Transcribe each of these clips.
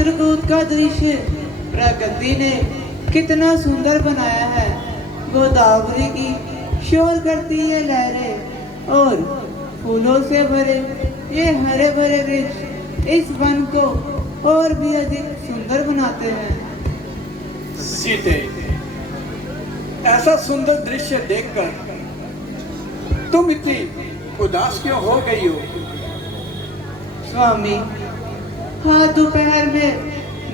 चित्रकूट का दृश्य प्रकृति ने कितना सुंदर बनाया है। गोदावरी की शोर करती है लहरें और फूलों से भरे ये हरे भरे वृक्ष इस वन को और भी अधिक सुंदर बनाते हैं। सीते, ऐसा सुंदर दृश्य देखकर तुम इतनी उदास क्यों हो गई हो? स्वामी, हाँ, दोपहर में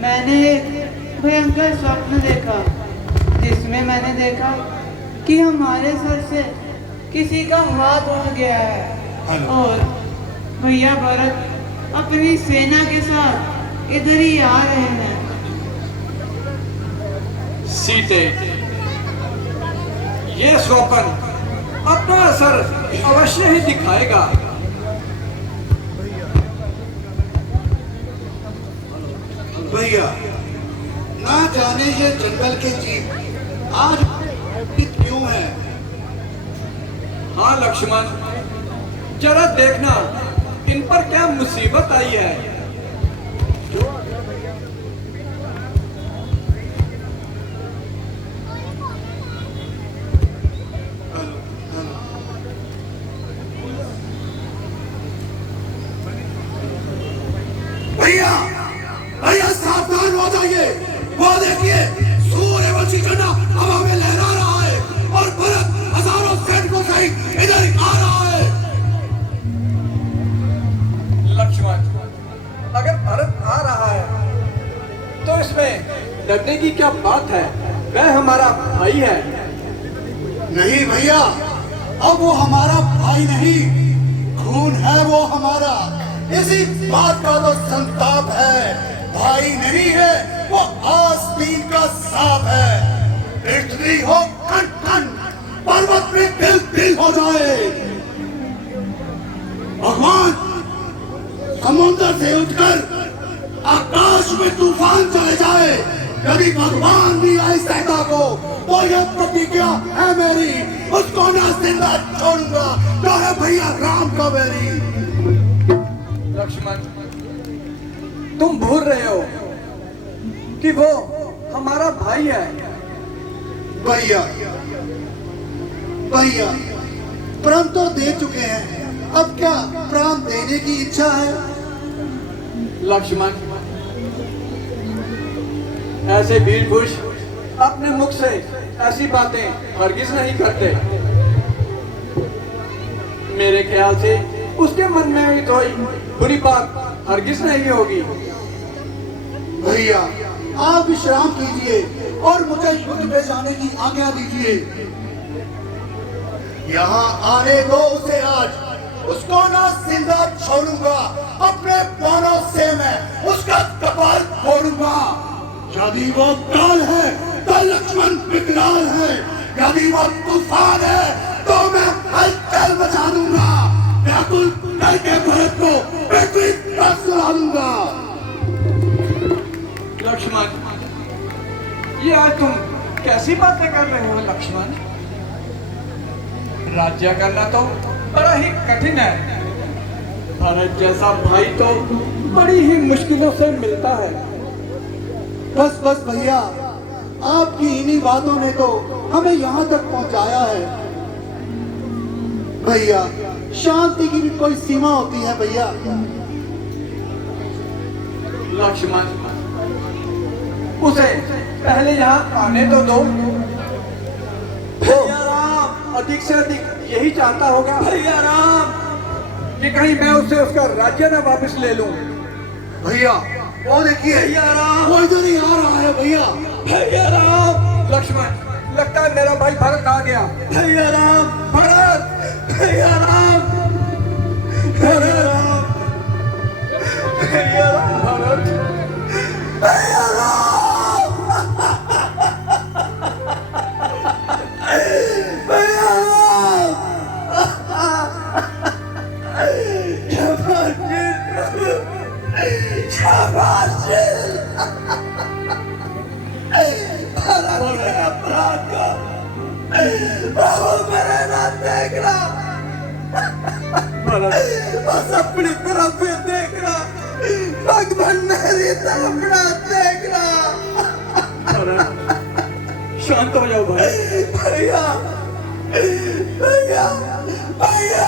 मैंने एक भयंकर स्वप्न देखा, जिसमें मैंने देखा कि हमारे सर से किसी का हाथ उड़ गया है और भैया भरत अपनी सेना के साथ इधर ही आ रहे हैं। सीते, ये स्वप्न अपना असर अवश्य ही दिखाएगा। भैया, ना जाने ये जंगल के जीव आज क्यों है? हाँ लक्ष्मण, जरा देखना इन पर क्या मुसीबत आई है। भैया, भैया सावधान हो जाइए। वो देखिए, सूर्यवंशी झंडा हवा में लहरा रहा है और भरत हजारों सैनिकों सहित इधर आ रहा है। लक्ष्मण, अगर भरत आ रहा है तो इसमें डरने की क्या बात है? वह हमारा भाई है। नहीं भैया, अब वो हमारा भाई नहीं, खून है वो हमारा। इसी बात का तो संताप है। भाई नहीं है, वो आस्तीन का सांप है। पृथ्वी हो खन खन, पर्वत में बिल बिल हो जाए। भगवान, समुद्र से उठकर आकाश में तूफान चले जाए, यदि भगवान भी आए सैदा को, तो यह प्रतिज्ञा है मेरी, उसको ना जिंदा छोड़ूंगा, चाहे भैया राम का बेरी। लक्ष्मण, तुम भूल रहे हो कि वो हमारा भाई है। भैया, भैया, प्राण तो दे चुके हैं, अब क्या प्राण देने की इच्छा है? लक्ष्मण, ऐसे वीर पुरुष अपने मुख से ऐसी बातें हरगिज नहीं करते। मेरे ख्याल से उसके मन में भी कोई बुरी बात हरगिज नहीं होगी। भैया, आप विश्राम कीजिए और मुझे युद्ध में जाने की आज्ञा दीजिए। यहाँ आने दो उसे आज, उसको ना जिंदा छोड़ूंगा, अपने बाणों से मैं उसका कपाल फोड़ूंगा। यदि वो काल है तो लक्ष्मण विकराल है, यदि वो तूफान है तो मैं हलचल मचा दूंगा। व्याकुल करके भरत को पृथ्वी पर सुला दूंगा। लक्ष्मण, ये आज तुम कैसी बातें कर रहे हो लक्ष्मण? राज्य करना तो बड़ा ही कठिन है। भरत जैसा भाई तो बड़ी ही मुश्किलों से मिलता है। बस बस भैया, आपकी इन्हीं बातों ने तो हमें यहाँ तक पहुँचाया है। भैया, शांति की भी कोई सीमा होती है भैया। लक्ष्मण, उसे पहले यहाँ आने तो दो। भैया राम अधिक से अधिक यही चाहता होगा भैया राम कि कहीं मैं उससे उसका राज्य न वापस ले लूं। भैया, वो देखिए भैया राम, वो इधर ही आ रहा है भैया। भैया राम। लक्ष्मण, लगता है मेरा भाई भरत आ गया। भैया राम, भरत, भैया राम, भैया राम, भैया राम, भरत, भैया राम, भैया राम। शाबाश मेरे नाम देखना, बस अपनी तरफ भी देखना। भगवान मेरी तरफ ना देखना। शांत हो जाओ भाई। भैया भैया भैया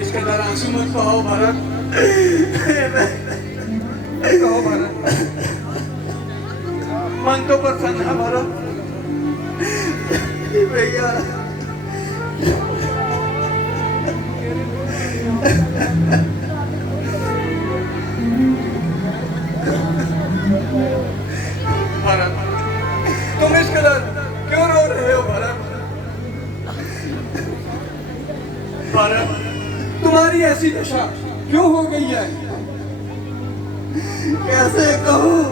इसके अंदर आंसू मत बहाओ भरत। कहो भरत, मन तो प्रसन्न है भरत। भैया भरत, तुम इस कदर क्यों रो रहे हो भरत? भरत, तुम्हारी ऐसी दशा क्यों हो गई है? कैसे कहूँ,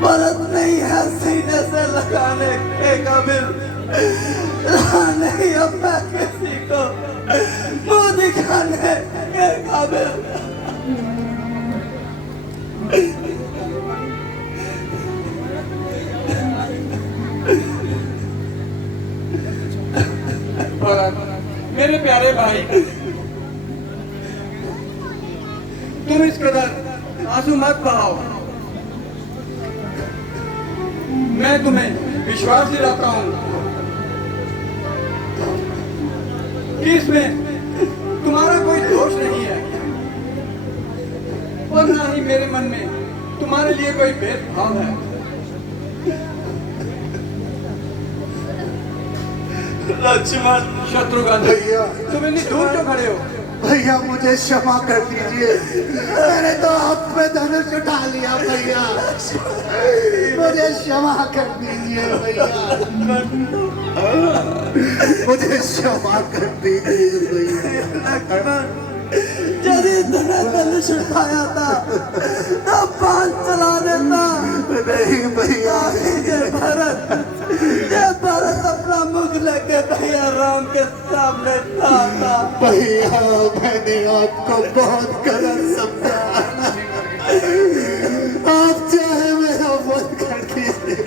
भरत नहीं है सीने से लगाने के काबिल, नहीं अब मैं किसी को मुंह दिखाने के काबिल। भरत, मेरे प्यारे भाई, तुम इस कदर आंसू मत बहाओ। मैं तुम्हें विश्वास दिलाता हूं कि इसमें तुम्हारा कोई दोष नहीं है और ना ही मेरे मन में तुम्हारे लिए कोई भेदभाव है। लक्ष्मण, शत्रुघ्न, भैया तुम इतनी दूर क्यों खड़े हो? भैया मुझे क्षमा कर दीजिए, मैंने तो आप पे धनुष उठा लिया भैया, मुझे क्षमा कर दीजिए भैया, मुझे क्षमा कर दीजिए भैया। यदि तूने धनुष उठाया था तब बाण चला देता। नहीं भैया, ये भरत अपना मुख लेके भैया राम के सामने था। भैया मैंने आपको बहुत गलत समझा, आप चाहे मेरा वध कर दीजिए।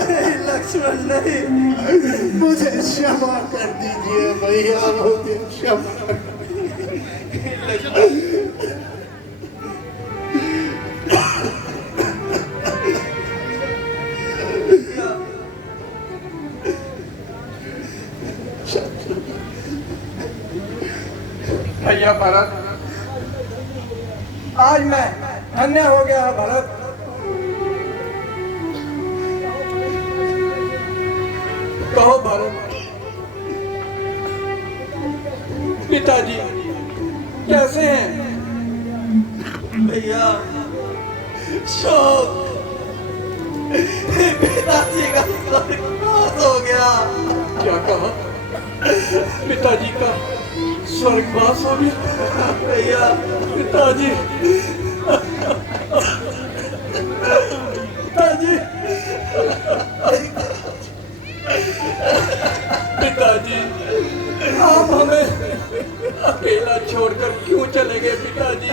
नहीं लक्ष्मण नहीं, मुझे क्षमा कर दीजिए भैया, मुझे क्षमा कर भैया भरत, आज मैं धन्य हो गया है भरत। कहो भरत, पिताजी कैसे हैं? भैया शोक, पिताजी का स्वर्गवास हो गया। क्या कहा? पिताजी का स्वर्गवास हो गया? भैया पिताजी, पिताजी, पिताजी, आप हमें अकेला छोड़कर क्यों चले गए पिताजी?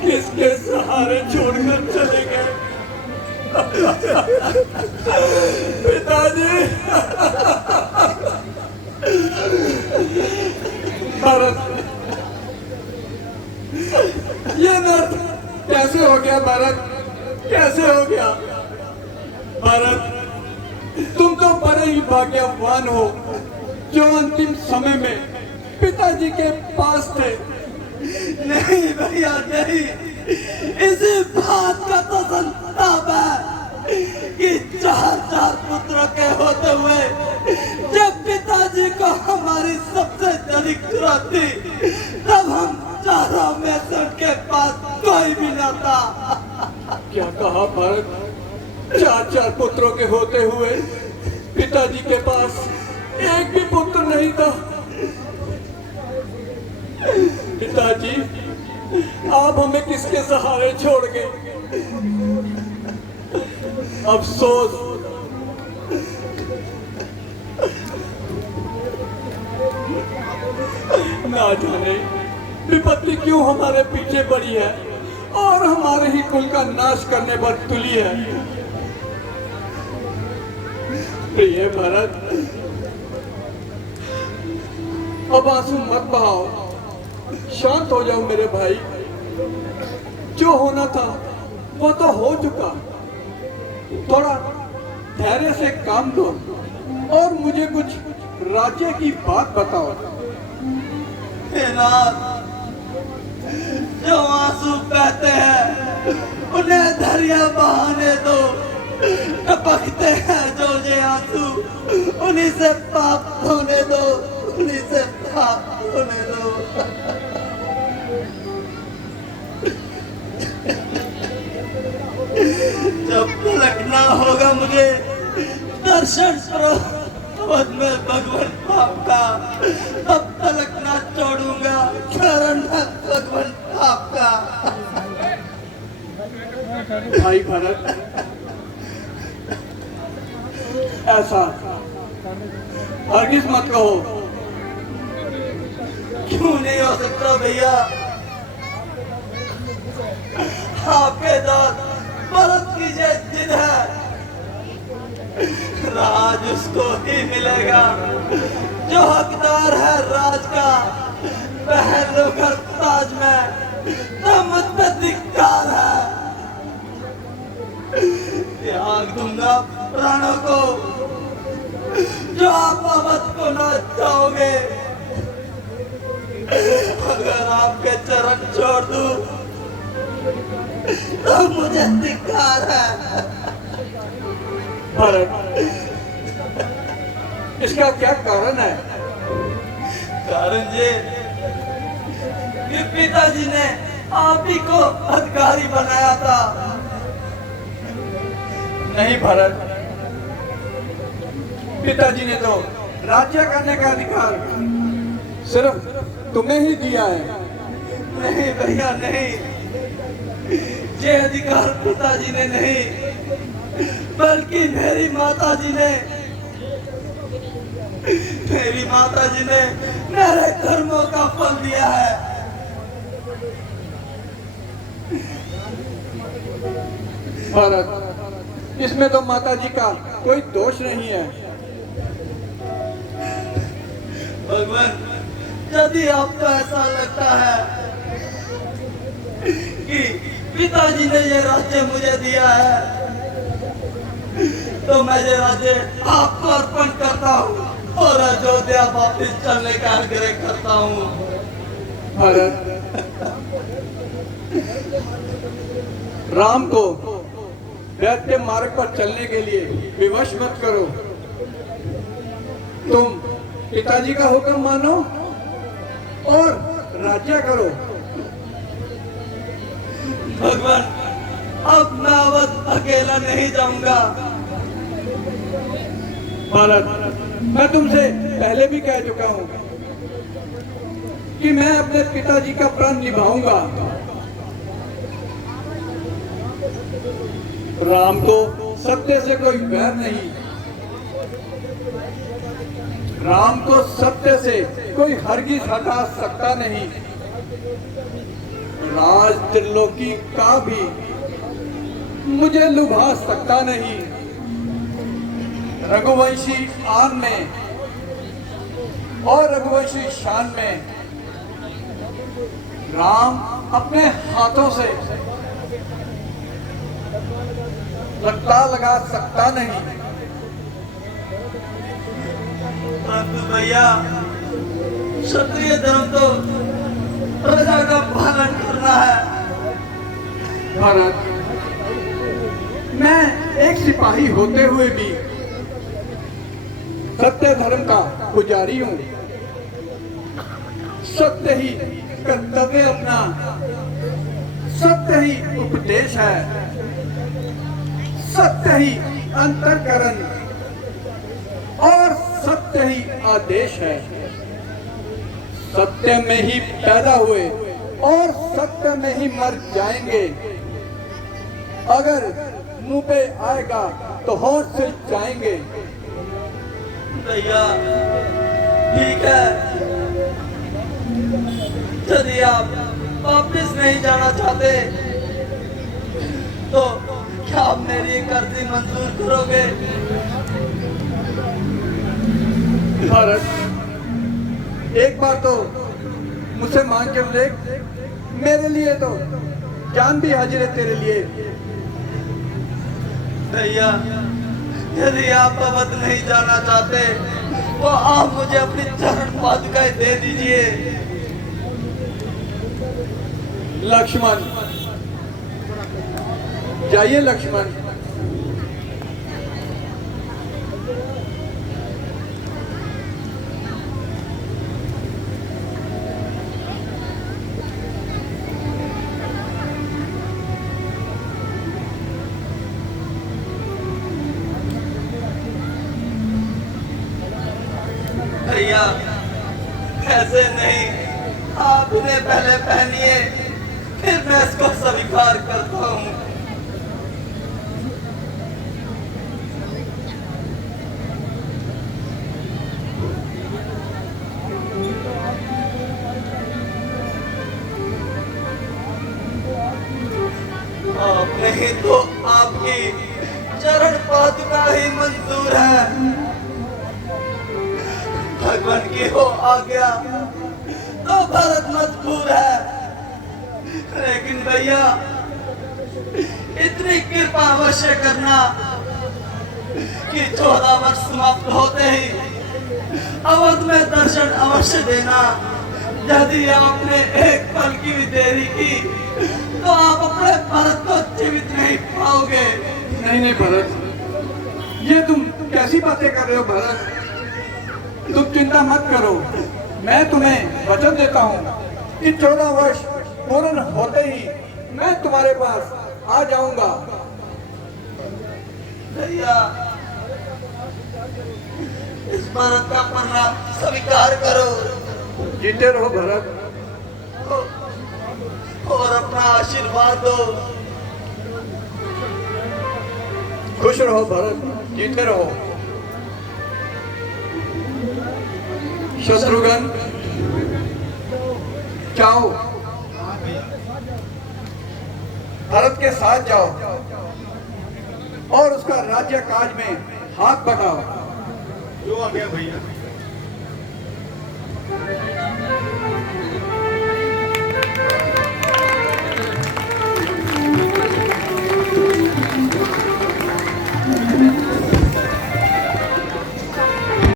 किसके सहारे छोड़कर चले गए पिताजी? भरत, ये नर्क कैसे हो गया भरत? कैसे हो गया भरत? तुम तो बड़े ही भाग्यवान हो जो अंतिम समय में पिताजी के पास थे। नहीं भैया नहीं, इसी बात का तो संताप है कि 4 पुत्रों के होते हुए जब पिताजी को हमारी सबसे जल्दी जरूरत थी तब हम चारों में से उनके पास कोई भी न था। क्या कहा भरत? 4 पुत्रों के होते हुए पिताजी के पास एक भी पुत्र नहीं था। पिताजी, आप हमें किसके सहारे छोड़ गए? अफसोस, ना जाने विपत्ति क्यों हमारे पीछे पड़ी है और हमारे ही कुल का नाश करने पर तुली है। प्रिय भरत, अब आंसू मत बहाओ, शांत हो जाओ मेरे भाई। जो होना था वो तो हो चुका, थोड़ा धैर्य से काम लो और मुझे कुछ राज्य की बात बताओ। नाथ, जो आंसू बहते हैं उन्हें दरिया बहाने दो, टपकते हैं जो ये आंसू उन्हीं से पाप धोने दो, उन्हीं से पाप धोने दो। जब पलटना होगा मुझे दर्शन पद में भगवान आपका, तब तलक ना छोड़ूंगा शरण में भगवान आपका। भाई भरत, ऐसा हरगिज मत कहो। क्यों नहीं हो सकता भैया? आपके दाद भरत की जो जिद है, राज उसको ही मिलेगा जो हकदार है राज का। पहन लो कर ताज में तो मुझ पे धिक्कार है। त्याग दूंगा प्राणों को जो आप अवध को ना चाहोगे। अगर आपके चरण छोड़ दूं तो मुझे धिक्कार है। भरत, इसका क्या कारण है? कारण ये कि पिताजी ने आप ही को अधिकारी बनाया था। नहीं भरत, पिताजी ने तो राज्य करने का अधिकार सिर्फ तुम्हें ही दिया है। नहीं भैया नहीं, ये अधिकार पिताजी ने नहीं बल्कि मेरी माताजी ने मेरे कर्मों का फल दिया है। भरत, इसमें तो माताजी का कोई दोष नहीं है। भगवान, यदि आपको ऐसा लगता है कि पिताजी ने ये राज्य मुझे दिया है तो मैं ये राज्य आपको अर्पण करता हूँ और अयोध्या वापिस चलने का आग्रह करता हूँ। भरत, राम को दैत्य मार्ग पर चलने के लिए विवश मत करो। तुम पिताजी का हुक्म मानो और राज्य करो। भगवान, अब मैं अवध अकेला नहीं जाऊंगा। भरत, मैं तुमसे पहले भी कह चुका हूं कि मैं अपने पिताजी का प्रण निभाऊंगा। राम को सत्य से कोई वैर नहीं, राम को सत्य से कोई हरगिज हटा सकता नहीं। राज त्रिलोकी का भी मुझे लुभा सकता नहीं। रघुवंशी आन में और रघुवंशी शान में राम अपने हाथों से लगता लगा सकता नहीं। परंतु भैया, क्षत्रिय धर्म तो प्रजा का पालन करना है। भरत, मैं एक सिपाही होते हुए भी सत्य धर्म का पुजारी हूं। सत्य ही कर्तव्य अपना, सत्य ही उपदेश है, सत्य ही अंतःकरण और सत्य ही आदेश है। सत्य में ही पैदा हुए और सत्य में ही मर जाएंगे। अगर मुंह पे आएगा तो होठ से जाएंगे। भैया ठीक है, यदि आप वापस नहीं जाना चाहते तो क्या आप मेरी एक अर्जी मंजूर करोगे? भारत, एक बार तो मुझसे मांग के देख, मेरे लिए तो जान भी हाजिर है तेरे लिए। भैया, यदि आप अवध नहीं जाना चाहते तो आप मुझे अपनी चरण पादुकाएं दे दीजिए। लक्ष्मण, जाइए लक्ष्मण। भैया, ऐसे नहीं, आप इन्हें पहले पहनिए, फिर मैं इसको स्वीकार करता हूँ। आप नहीं तो आपकी चरण पादुका ही मंजूर है। भगवान की हो आज्ञा तो भरत मजबूर है, लेकिन भैया इतनी कृपा अवश्य करना कि 14 वर्ष समाप्त होते ही अवध में दर्शन अवश्य देना। यदि आपने एक पल की भी देरी की तो आप अपने भरत को जीवित नहीं पाओगे। नहीं नहीं भरत, ये तुम कैसी बातें कर रहे हो भरत? तुम चिंता मत करो, मैं तुम्हें वचन देता हूँ कि 14 वर्ष पूर्ण होते ही मैं तुम्हारे पास आ जाऊंगा। भैया, इस भरत का पन्ना स्वीकार करो जीते रहो भरत, और अपना आशीर्वाद दो। खुश रहो भरत, जीते रहो। शत्रुघ्न, जाओ, भरत के साथ जाओ और उसका राज्य काज में हाथ बढ़ाओ। जो आ गया भैया।